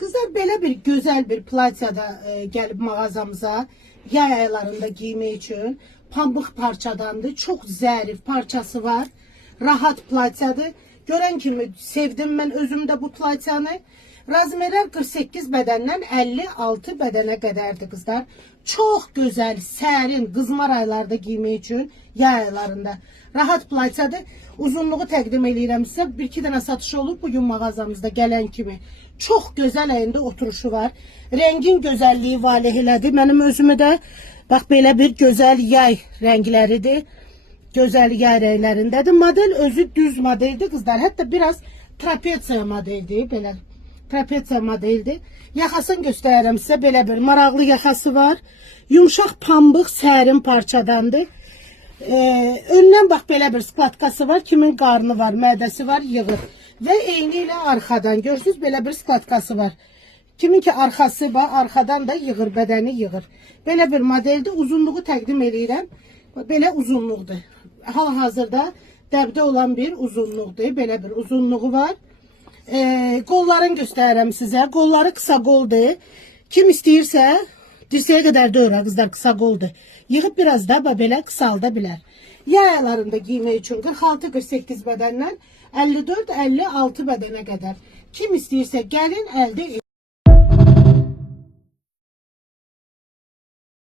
Kızlar belə bir gözəl bir platyada gəlib mağazamıza yay aylarında giymək üçün pambıq parçadandır. Çox zərif parçası var. Rahat platyadır. Görən kimi sevdim mən özümdə bu platyanı. Razmerlər 48 bədəndən 56 bədənə qədərdir kızlar. Çox gözəl, sərin, qızmar aylarda giymək üçün yay aylarında. Rahat platyadır. Uzunluğu təqdim edirəm sizə. Bir-iki dənə satışı olub bugün mağazamızda gələn kimi. Çox gözəl əyində oturuşu var. Rəngin gözəlliyi valeh elədi. Mənim özümü də bax belə bir gözəl yay rəngləridir. Gözəl yay rənglərindədir. Model özü düz modeldir kızlar. Hətta biraz trapeziya modeldir. Belə trapeziya modeldir. Yaxasını göstərirəm sizə. Belə bir maraqlı yaxası var. Yumşaq pambıq sərin parçadandır. Öndən bax belə bir skladkası var. Kimin qarnı var, mədəsi var, yığır. Və eyni ilə arxadan görürsünüz belə bir skladkası var. Kimin ki arxası var, arxadan da yığır, bədəni yığır. Belə bir modeldir. Uzunluğu təqdim edirəm. Belə uzunluqdur. Hal-hazırda dəbdə olan bir uzunluqdur. Belə bir uzunluğu var. Qollarını göstərirəm sizə. Qolları qısa qoldur. Kim istəyirsə dirsəyə qədər döyür qızlar, qısa qoldur. Yığıb biraz da belə qısalda bilər. Yay aylarında giymək üçün 46-48 bədəndən 54-56 bədənə qədər. Kim istəyirsə gəlin əldə edin.